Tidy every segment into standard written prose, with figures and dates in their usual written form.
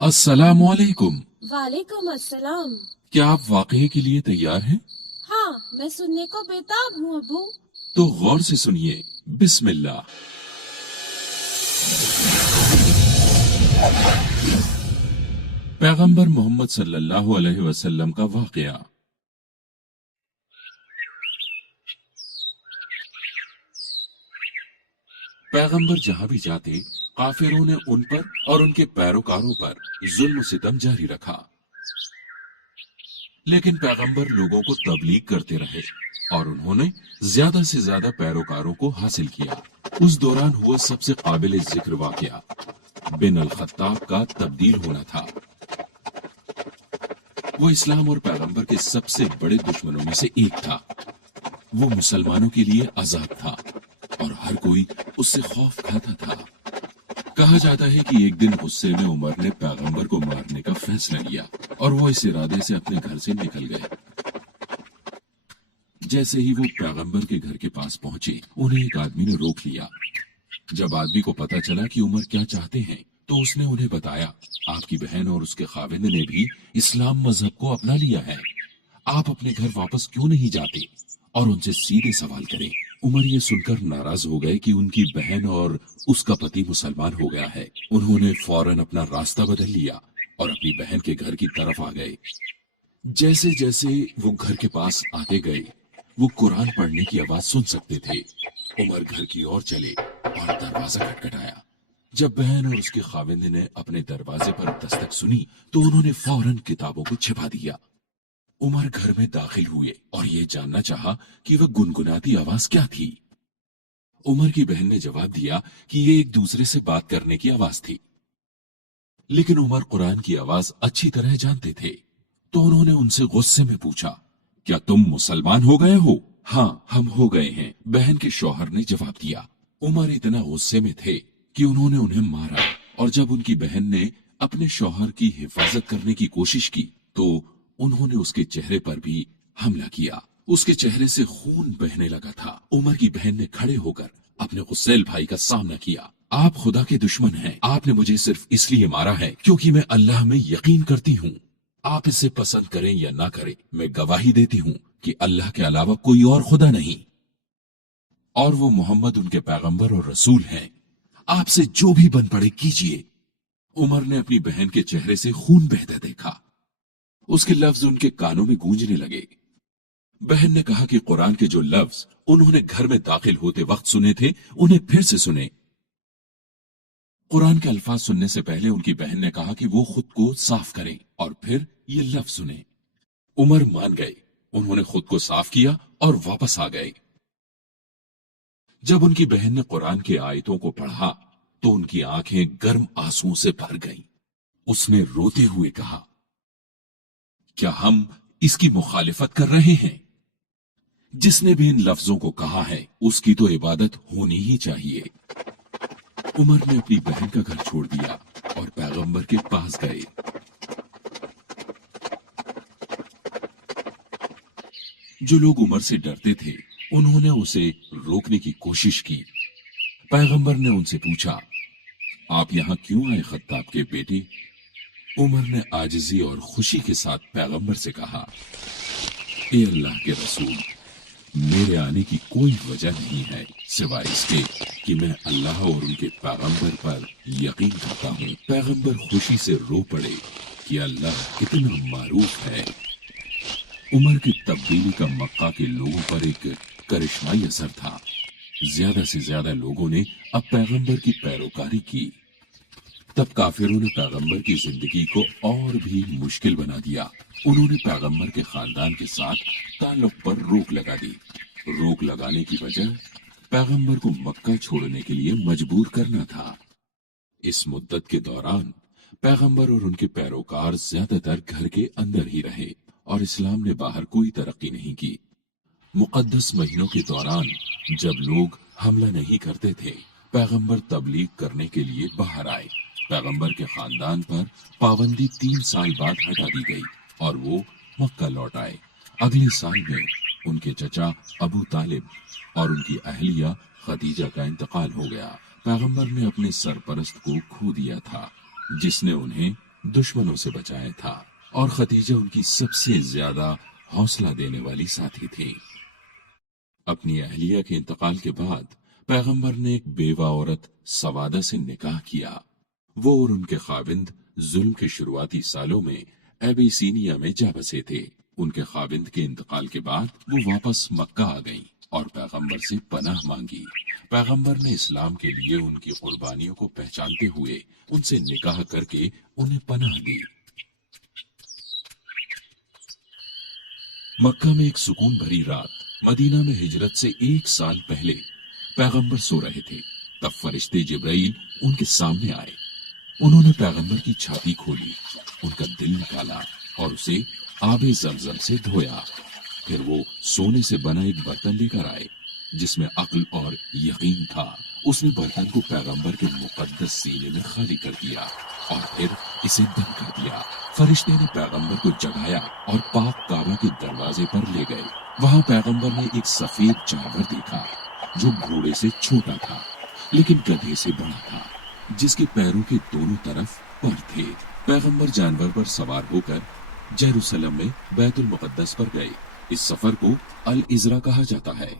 अस्सलामु अलैकुम। वालेकुम अस्सलाम। क्या आप वाक़ये के लिए तैयार हैं? हाँ, मैं सुनने को बेताब हूँ अबू। तो गौर से सुनिए। बिस्मिल्लाह। पैगंबर मोहम्मद सल्लल्लाहु अलैहि वसल्लम का वाक़या। पैगंबर जहां भी जाते, काफिरों ने उन पर और उनके पैरोकारों पर जुल्म सितम जारी रखा। लेकिन पैगंबर लोगों को तबलीग करते रहे और उन्होंने ज्यादा से ज्यादा पैरोकारों को हासिल किया। उस दौरान हुआ सबसे काबिल जिक्र वाकया बिन अल खत्ताब का तब्दील होना था। वो इस्लाम और पैगंबर के सबसे बड़े दुश्मनों में से एक था। वो मुसलमानों के लिए आजाद था और हर कोई उससे खौफ खाता था। कहा जाता है कि एक दिन गुस्से में उमर ने पैगंबर को मारने का फैसला लिया और वो इस इरादे से अपने घर से निकल गए। जैसे ही वो पैगंबर के घर के पास पहुंचे, उन्हें एक आदमी ने रोक लिया। जब आदमी को पता चला कि उमर क्या चाहते हैं, तो उसने उन्हें बताया, आपकी बहन और उसके खाविंद ने भी इस्लाम मजहब को अपना लिया है। आप अपने घर वापस क्यों नहीं जाते और उनसे सीधे सवाल करें। उमर ये सुनकर नाराज हो गए कि उनकी बहन और उसका पति मुसलमान हो गया है। उन्होंने फौरन अपना रास्ता बदल लिया और अपनी बहन के घर की तरफ आ गए। जैसे जैसे वो घर के पास आते गए, वो कुरान पढ़ने की आवाज सुन सकते थे। उमर घर की ओर चले और दरवाजा खटखटाया। जब बहन और उसके खाविंद ने अपने दरवाजे पर दस्तक सुनी, तो उन्होंने फौरन किताबों को छिपा दिया। उमर घर में दाखिल हुए और ये जानना चाहा कि वह गुनगुनाती आवाज क्या थी। उमर की बहन ने जवाब दिया कि ये एक दूसरे से बात करने की आवाज थी। लेकिन उमर कुरान की आवाज अच्छी तरह जानते थे, तो उन्होंने उनसे गुस्से में पूछा, क्या तुम मुसलमान हो गए हो? हाँ, हम हो गए हैं, बहन के शौहर ने जवाब दिया। उमर इतना गुस्से में थे कि उन्होंने उन्हें मारा और जब उनकी बहन ने अपने शौहर की हिफाजत करने की कोशिश की, तो उन्होंने उसके चेहरे पर भी हमला किया। उसके चेहरे से खून बहने लगा था। उमर की बहन ने खड़े होकर अपने गुस्सैल भाई का सामना किया। आप खुदा के दुश्मन हैं। आपने मुझे सिर्फ इसलिए मारा है क्योंकि मैं अल्लाह में यकीन करती हूँ। आप इसे पसंद करें या ना करें, मैं गवाही देती हूँ कि अल्लाह के अलावा कोई और खुदा नहीं और वो मोहम्मद उनके पैगंबर और रसूल हैं। आपसे जो भी बन पड़े कीजिए। उमर ने अपनी बहन के चेहरे से खून बहता देखा। उसके लफ्ज उनके कानों में गूंजने लगे। बहन ने कहा कि कुरान के जो लफ्ज उन्होंने घर में दाखिल होते वक्त सुने थे, उन्हें फिर से सुने। कुरान के अल्फाज सुनने से पहले उनकी बहन ने कहा कि वो खुद को साफ करें और फिर ये लफ्ज सुने। उमर मान गए। उन्होंने खुद को साफ किया और वापस आ गए। जब उनकी बहन ने कुरान की आयतों को पढ़ा, तो उनकी आंखें गर्म आंसुओं से भर गईं। उसने रोते हुए कहा, क्या हम इसकी मुखालिफत कर रहे हैं? जिसने भी इन लफ्जों को कहा है, उसकी तो इबादत होनी ही चाहिए। उमर ने अपनी बहन का घर छोड़ दिया और पैगंबर के पास गए। जो लोग उमर से डरते थे, उन्होंने उसे रोकने की कोशिश की। पैगंबर ने उनसे पूछा, आप यहां क्यों आए खत्ताब के बेटी? उमर ने आजिजी और खुशी के साथ पैगंबर से कहा, ए अल्लाह के रसूल, मेरे आने की कोई वजह नहीं है सिवाय इसके कि मैं अल्लाह और उनके पैगंबर पर यकीन करता हूँ। पैगंबर खुशी से रो पड़े कि अल्लाह कितना मारूफ है। उमर की तब्दीली का मक्का के लोगों पर एक करिश्माई असर था। ज्यादा से ज्यादा लोगों ने अब पैगंबर की पैरोकारी की। तब काफिरों ने पैगंबर की जिंदगी को और भी मुश्किल बना दिया। उन्होंने पैगंबर के खानदान के साथ ताल्लुक पर रोक लगा दी। रोक लगाने की वजह पैगंबर को मक्का छोड़ने के लिए मजबूर करना था। इस मुद्दत के दौरान पैगंबर और उनके पैरोकार ज्यादातर घर के अंदर ही रहे और इस्लाम ने बाहर कोई तरक्की नहीं की। मुकद्दस महीनों के दौरान जब लोग हमला नहीं करते थे, पैगंबर तबलीग करने के लिए बाहर आए। पैगंबर के खानदान पर पाबंदी 3 साल बाद हटा दी गई और वो मक्का लौट आए। अगले साल में उनके चचा अबू तालिब और उनकी अहलिया खदीजा का इंतकाल हो गया। पैगंबर ने अपने सरपरस्त को खो दिया था, जिसने उन्हें दुश्मनों से बचाया था और खदीजा उनकी सबसे ज्यादा हौसला देने वाली साथी थी। अपनी अहलिया के इंतकाल के बाद पैगंबर ने एक बेवा औरत सवादा से निकाह किया। वो और उनके खाविंद जुल्म के शुरुआती सालों में एबीसीनिया में जा बसे थे। उनके खाविंद के इंतकाल के बाद वो वापस मक्का आ गईं और पैगंबर से पनाह मांगी। पैगंबर ने इस्लाम के लिए उनकी कुर्बानियों को पहचानते हुए उनसे निकाह करके उन्हें पनाह दी। मक्का में एक सुकून भरी रात, मदीना में हिजरत से 1 साल पहले पैगंबर सो रहे थे। तब फरिश्ते जिब्राइल उनके सामने आए। उन्होंने पैगंबर की छाती खोली, उनका दिल निकाला और उसे आबे ज़मज़म से धोया। फिर वो सोने से बना एक बर्तन लेकर आए जिसमें अक्ल और यकीन था। उसने बर्तन को पैगंबर के मुकद्दस सीने में खाली कर दिया और फिर इसे बंद कर दिया। फरिश्ते ने पैगंबर को जगाया और पाक काबा के दरवाजे पर ले गए। वहां पैगंबर ने एक सफेद जानवर देखा जो घोड़े से छोटा था लेकिन गधे से बड़ा था, जिसके पैरों के दोनों तरफ पर थे। पैगंबर जानवर पर सवार होकर जेरूसलम में बैतुल मुकद्दस पर गए। इस सफर को अल इजरा कहा जाता है।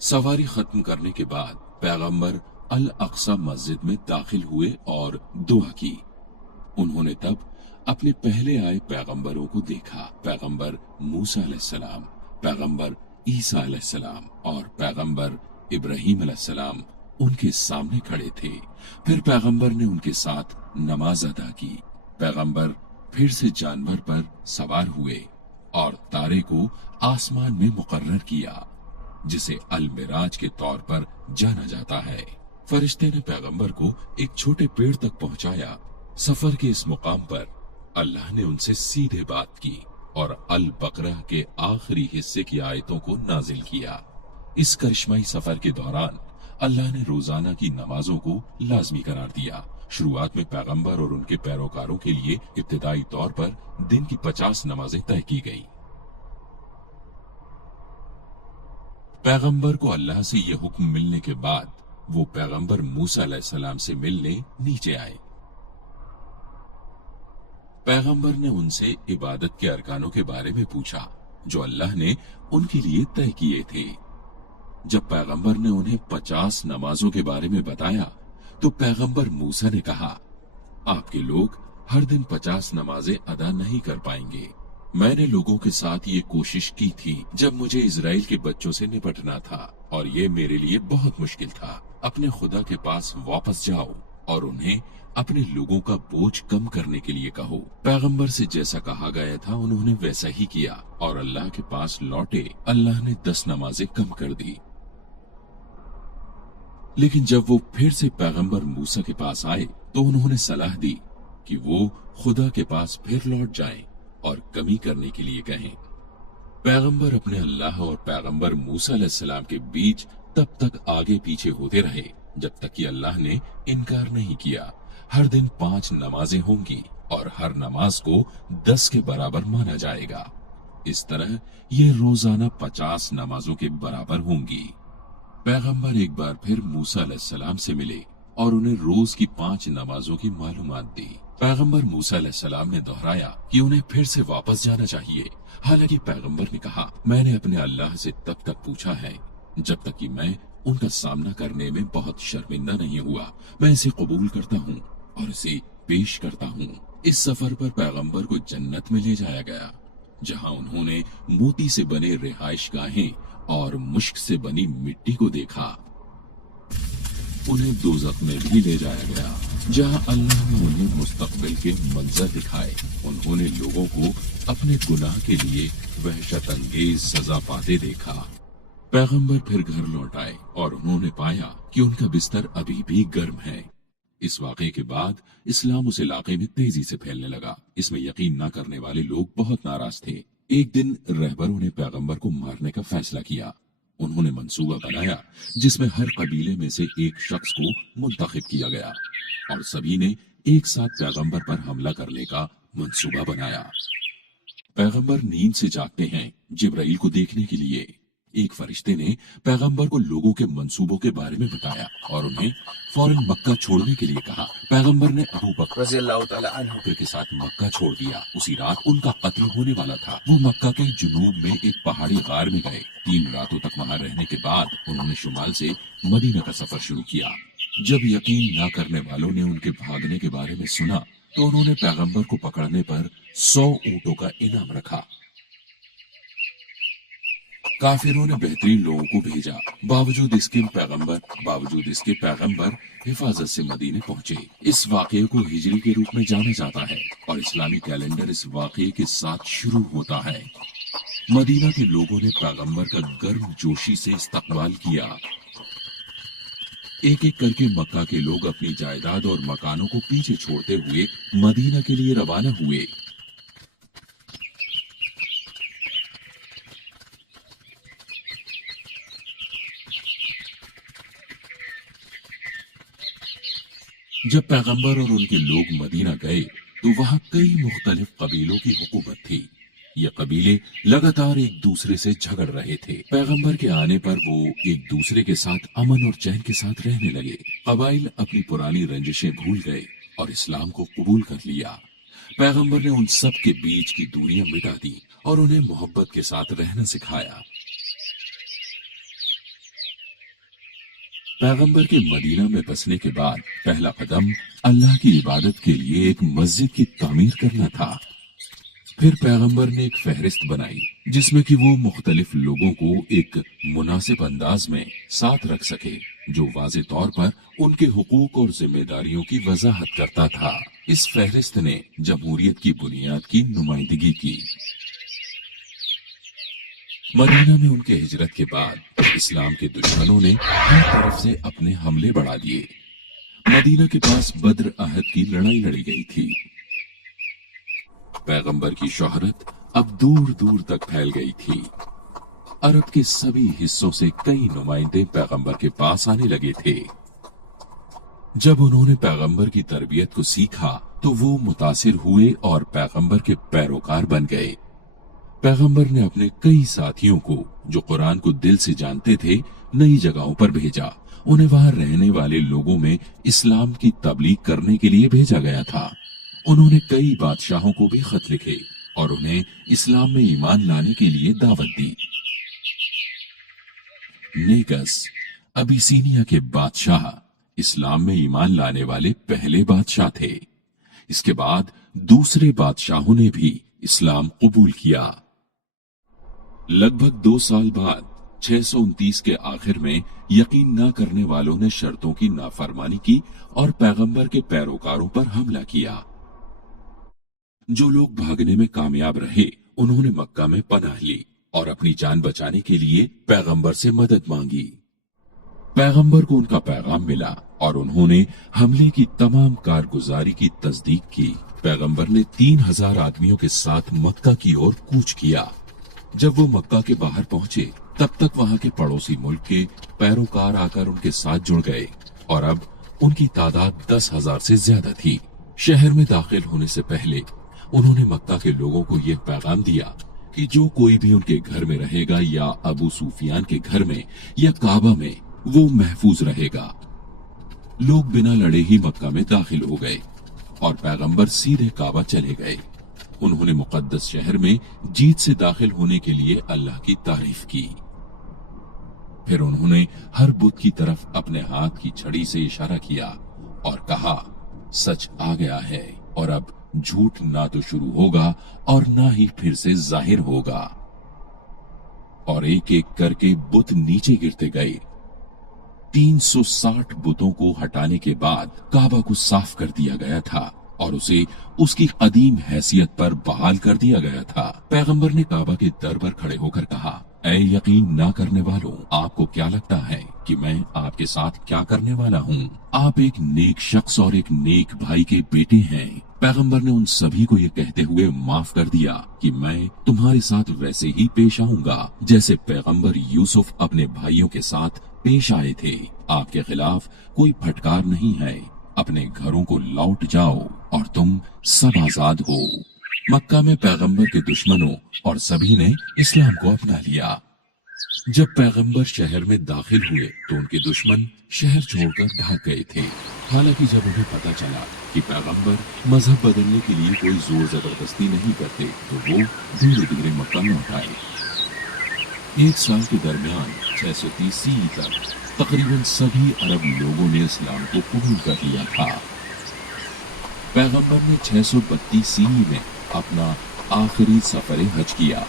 सवारी खत्म करने के बाद पैगंबर अल अक्सा मस्जिद में दाखिल हुए और दुआ की। उन्होंने तब अपने पहले आए पैगंबरों को देखा। पैगंबर मूसा अलैहिस्सलाम, पैगंबर ईसा अलैहिस्सलाम और पैगंबर इब्राहीम अलैहिस्सलाम उनके सामने खड़े थे। फिर पैगंबर ने उनके साथ नमाज अदा की। पैगंबर फिर से जानवर पर सवार हुए और तारे को आसमान में मुकर्रर किया, जिसे अल मिराज के तौर पर जाना जाता है। फरिश्ते ने पैगंबर को एक छोटे पेड़ तक पहुंचाया। सफर के इस मुकाम पर अल्लाह ने उनसे सीधे बात की और अल बकरा के आखिरी हिस्से की आयतों को नाजिल किया। इस करिश्माई सफर के दौरान अल्लाह ने रोजाना की नमाजों को लाजमी करार दिया। शुरुआत में पैगंबर और उनके पैरोकारों के लिए इब्तिदाई तौर पर दिन की 50 नमाजें तय की गईं। पैगंबर को अल्लाह से यह हुक्म मिलने के बाद वो पैगंबर मूसा अलैहिस्सलाम से मिलने नीचे आए। पैगंबर ने उनसे इबादत के अरकानों के बारे में पूछा जो अल्लाह ने उनके लिए तय किए थे। जब पैगंबर ने उन्हें 50 नमाजों के बारे में बताया तो पैगंबर मूसा ने कहा, आपके लोग हर दिन 50 नमाजें अदा नहीं कर पाएंगे। मैंने लोगों के साथ ये कोशिश की थी जब मुझे इजराइल के बच्चों से निपटना था और ये मेरे लिए बहुत मुश्किल था। अपने खुदा के पास वापस जाओ और उन्हें अपने लोगों का बोझ कम करने के लिए कहो। पैगंबर से जैसा कहा गया था उन्होंने वैसा ही किया और अल्लाह के पास लौटे। अल्लाह ने 10 नमाजें कम कर दी। लेकिन जब वो फिर से पैगंबर मूसा के पास आए तो उन्होंने सलाह दी कि वो खुदा के पास फिर लौट जाएं और कमी करने के लिए कहें। पैगंबर अपने अल्लाह और पैगंबर मूसा अलैहिस्सलाम के बीच तब तक आगे पीछे होते रहे जब तक कि अल्लाह ने इनकार नहीं किया। हर दिन 5 नमाजें होंगी और हर नमाज को 10 के बराबर माना जाएगा। इस तरह ये रोजाना 50 नमाजों के बराबर होंगी। पैगंबर एक बार फिर मूसा अलैहिस्सलाम से मिले और उन्हें रोज की 5 नमाजों की मालूमात दी। पैगंबर मूसा अलैहिस्सलाम ने दोहराया कि उन्हें फिर से वापस जाना चाहिए। हालांकि पैगंबर ने कहा, मैंने अपने अल्लाह से तब तक पूछा है जब तक कि मैं उनका सामना करने में बहुत शर्मिंदा नहीं हुआ। मैं इसे कबूल करता हूँ और इसे पेश करता हूँ। इस सफर पर पैगंबर को जन्नत में ले जाया गया जहाँ उन्होंने मोती से बने रिहाइश गाहें और मुश्क से बनी मिट्टी को देखा। उन्हें दोज़ख में भी ले जाया गया जहां अल्लाह ने उन्हें मुस्तकबिल के मंजर दिखाए। उन्होंने लोगों को अपने गुनाह के लिए वहशत अंगेज सजा पाते देखा। पैगंबर फिर घर लौट आए और उन्होंने पाया कि उनका बिस्तर अभी भी गर्म है। इस वाक़े के बाद इस्लाम उस इलाके में तेजी से फैलने लगा। इसमें यकीन न करने वाले लोग बहुत नाराज थे। एक दिन रहबरों ने पैगंबर को मारने का फैसला किया। उन्होंने मंसूबा बनाया जिसमें हर कबीले में से एक शख्स को मुंतखब किया गया और सभी ने एक साथ पैगंबर पर हमला करने का मंसूबा बनाया। पैगंबर नींद से जागते हैं जिब्राइल को देखने के लिए। एक फरिश्ते ने पैगंबर को लोगों के मंसूबों के बारे में बताया और उन्हें फौरन मक्का छोड़ने के लिए कहा। पैगंबर ने अबू बकर रज़ी अल्लाह तआला अन्हु के साथ मक्का छोड़ दिया। उसी रात उनका कत्ल होने वाला था। वो मक्का के जुनूब में एक पहाड़ी गार में गए। 3 रातों तक वहां रहने के बाद उन्होंने शुमाल से मदीना का सफर शुरू किया। जब यकीन न करने वालों ने उनके भागने के बारे में सुना तो उन्होंने पैगंबर को पकड़ने पर 100 ऊंटों का इनाम रखा। काफिरों ने बेहतरीन लोगों को भेजा। बावजूद इसके पैगंबर हिफाजत से मदीने पहुंचे। इस वाकये को हिजरी के रूप में जाना जाता है और इस्लामी कैलेंडर इस वाकये के साथ शुरू होता है। मदीना के लोगों ने पैगंबर का गर्म जोशी से इस्तकबाल किया। एक एक करके मक्का के लोग अपनी जायदाद और मकानों को पीछे छोड़ते हुए मदीना के लिए रवाना हुए। जब पैगंबर और उनके लोग मदीना गए तो वहां कई मुख्तलिफ कबीलों की हुकूमत थी। ये कबीले लगातार एक दूसरे से झगड़ रहे थे। पैगंबर के आने पर वो एक दूसरे के साथ अमन और चैन के साथ रहने लगे। कबाइल अपनी पुरानी रंजिशें भूल गए और इस्लाम को कबूल कर लिया। पैगंबर ने उन सब के बीच की दूरियां मिटा दी और उन्हें मोहब्बत के साथ रहना सिखाया। पैगंबर के मदीना में बसने के बाद पहला कदम अल्लाह की इबादत के लिए एक मस्जिद की तामीर करना था। फिर पैगंबर ने एक फहरिस्त बनाई जिसमें कि वो मुख्तलिफ लोगों को एक मुनासिब अंदाज में साथ रख सके, जो वाज़े तौर पर उनके हुकूक और जिम्मेदारियों की वजाहत करता था। इस फहरिस्त ने जमहूरियत की बुनियाद की नुमाइंदगी की। मदीना में उनके हिजरत के बाद इस्लाम के दुश्मनों ने हर तरफ से अपने हमले बढ़ा दिए। मदीना के पास बद्र अहद की लड़ाई लड़ी गई थी। पैगंबर की शोहरत अब दूर दूर तक फैल गई थी। अरब के सभी हिस्सों से कई नुमाइंदे पैगंबर के पास आने लगे थे। जब उन्होंने पैगंबर की तरबियत को सीखा तो वो मुतासिर हुए और पैगंबर के पैरोकार बन गए। पैगंबर ने अपने कई साथियों को, जो कुरान को दिल से जानते थे, नई जगहों पर भेजा। उन्हें वहां रहने वाले लोगों में इस्लाम की तबलीग करने के लिए भेजा गया था। उन्होंने कई बादशाहों को भी खत लिखे और उन्हें इस्लाम में ईमान लाने के लिए दावत दी। नेगस, अबिसीनिया के बादशाह, इस्लाम में ईमान लाने वाले पहले बादशाह थे। इसके बाद दूसरे बादशाहों ने भी इस्लाम कबूल किया। लगभग 2 साल बाद 629 के आखिर में यकीन न करने वालों ने शर्तों की नाफरमानी की और पैगंबर के पैरोकारों पर हमला किया। जो लोग भागने में कामयाब रहे उन्होंने मक्का में पनाह ली और अपनी जान बचाने के लिए पैगंबर से मदद मांगी। पैगंबर को उनका पैगाम मिला और उन्होंने हमले की तमाम कारगुजारी की तस्दीक की। पैगंबर ने 3000 आदमियों के साथ मक्का की ओर कूच किया। जब वो मक्का के बाहर पहुंचे तब तक वहां के पड़ोसी मुल्क के पैरोकार आकर उनके साथ जुड़ गए और अब उनकी तादाद 10,000 से ज्यादा थी। शहर में दाखिल होने से पहले उन्होंने मक्का के लोगों को यह पैगाम दिया कि जो कोई भी उनके घर में रहेगा या अबू सुफियान के घर में या काबा में, वो महफूज रहेगा। लोग बिना लड़े ही मक्का में दाखिल हो गए और पैगंबर सीधे काबा चले गए। उन्होंने मुकद्दस शहर में जीत से दाखिल होने के लिए अल्लाह की तारीफ की। फिर उन्होंने हर बुत की तरफ अपने हाथ की छड़ी से इशारा किया और कहा, सच आ गया है और अब झूठ ना तो शुरू होगा और ना ही फिर से जाहिर होगा। और एक एक करके बुत नीचे गिरते गए। 360 बुतों को हटाने के बाद काबा को साफ कर दिया गया था और उसे उसकी कदीम हैसियत पर बहाल कर दिया गया था। पैगंबर ने काबा के दर पर खड़े होकर कहा, ऐ यकीन ना करने वालों, आपको क्या लगता है कि मैं आपके साथ क्या करने वाला हूँ? आप एक नेक शख्स और एक नेक भाई के बेटे हैं। पैगंबर ने उन सभी को ये कहते हुए माफ कर दिया कि मैं तुम्हारे साथ वैसे ही पेश आऊंगा जैसे पैगंबर यूसुफ अपने भाइयों के साथ पेश आए थे। आपके खिलाफ कोई फटकार नहीं है। अपने घरों को लौट जाओ और तुम सब आजाद हो। मक्का में पैगंबर के दुश्मनों और सभी ने इस्लाम को अपना लिया। जब पैगंबर शहर में दाखिल हुए तो उनके दुश्मन शहर छोड़कर भाग गए थे। हालांकि जब उन्हें पता चला कि पैगंबर मजहब बदलने के लिए कोई जोर जबरदस्ती नहीं करते तो वो धीरे धीरे मक्का लौट आए। एक साल के दरमियान 630 सी तक तकरीबन सभी अरब लोगों ने इस्लाम को कबूल कर लिया था। पैगंबर ने 632 सी में अपना आखिरी सफर हज किया।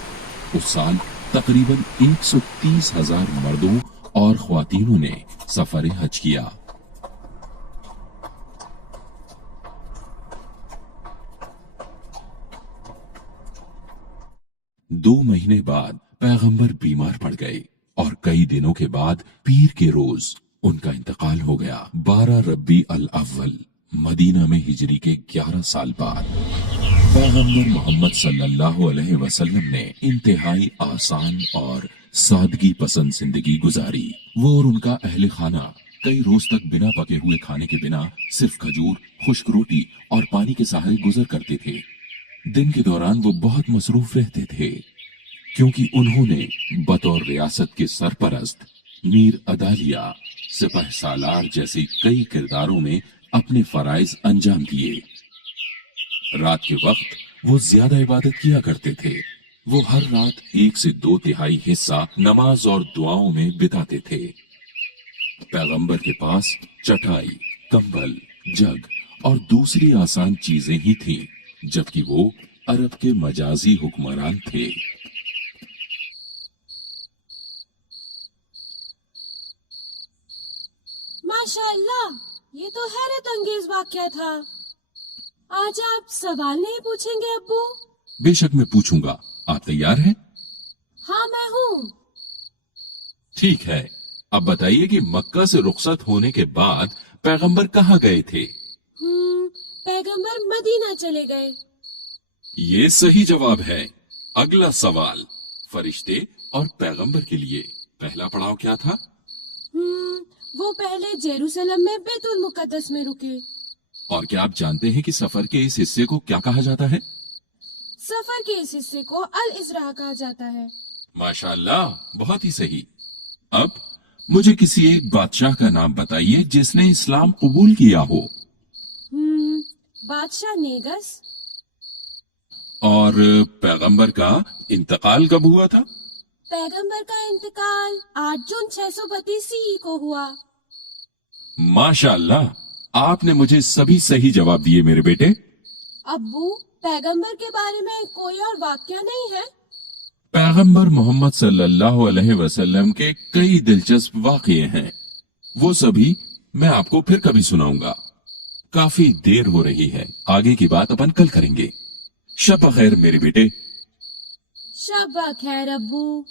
उस साल तकरीबन 130,000 मर्दों और ख्वातीनों ने सफर हज किया। दो महीने बाद पैगंबर बीमार पड़ गए और कई दिनों के बाद पीर के रोज उनका इंतकाल हो गया। 12 रब्बी अल अव्वल मदीना में हिजरी के 11 साल बाद पैगंबर मोहम्मद सल्लल्लाहु अलैहि वसल्लम ने इंतहाई आसान और सादगी पसंद जिंदगी गुजारी। वो और उनका अहले खाना कई रोज तक बिना पके हुए खाने के बिना सिर्फ खजूर, खुश्क रोटी और पानी के सहारे गुजर करते थे। दिन के दौरान वो बहुत मसरूफ रहते थे क्योंकि उन्होंने बतौर रियासत के सरपरस्त, मीर अदालिया, सिपाह सालार जैसे कई किरदारों में अपने फराइज अंजाम दिए। रात के वक्त वो ज्यादा इबादत किया करते थे। वो हर रात 1 से 2 तिहाई हिस्सा नमाज और दुआओं में बिताते थे। पैगंबर के पास चटाई, कंबल, जग और दूसरी आसान चीजें ही थीं, जबकि वो अरब के मजाजी हुक्मरान थे। माशाअल्लाह, ये तो हैरत अंगेज वाकया था। आज आप सवाल नहीं पूछेंगे अब्बू? बेशक मैं पूछूंगा। आप तैयार हैं? हाँ, मैं हूँ। ठीक है, अब बताइए कि मक्का से रुखसत होने के बाद पैगंबर कहाँ गए थे? पैगंबर मदीना चले गए। ये सही जवाब है। अगला सवाल फरिश्ते और पैगंबर के लिए पहला पड़ाव क्या था? वो पहले जेरूसलम में बैतुल मुकद्दस में रुके। और क्या आप जानते हैं कि सफर के इस हिस्से को क्या कहा जाता है? सफर के इस हिस्से को अल इजरा कहा जाता है। माशाअल्लाह, बहुत ही सही। अब मुझे किसी एक बादशाह का नाम बताइए जिसने इस्लाम कबूल किया हो। बादशाह नेगस। और पैगंबर का इंतकाल कब हुआ था? पैगंबर का इंतकाल 8 जून 632 सी को हुआ। माशाअल्लाह, आपने मुझे सभी सही जवाब दिए मेरे बेटे। अब्बू, पैगंबर के बारे में कोई और वाक्य नहीं है? पैगंबर मोहम्मद सल्लल्लाहु अलैहि वसल्लम के कई दिलचस्प वाक़ये हैं। वो सभी मैं आपको फिर कभी सुनाऊंगा। काफी देर हो रही है, आगे की बात अपन कल करेंगे। शब खैर मेरे बेटे। शब खैर अब्बू।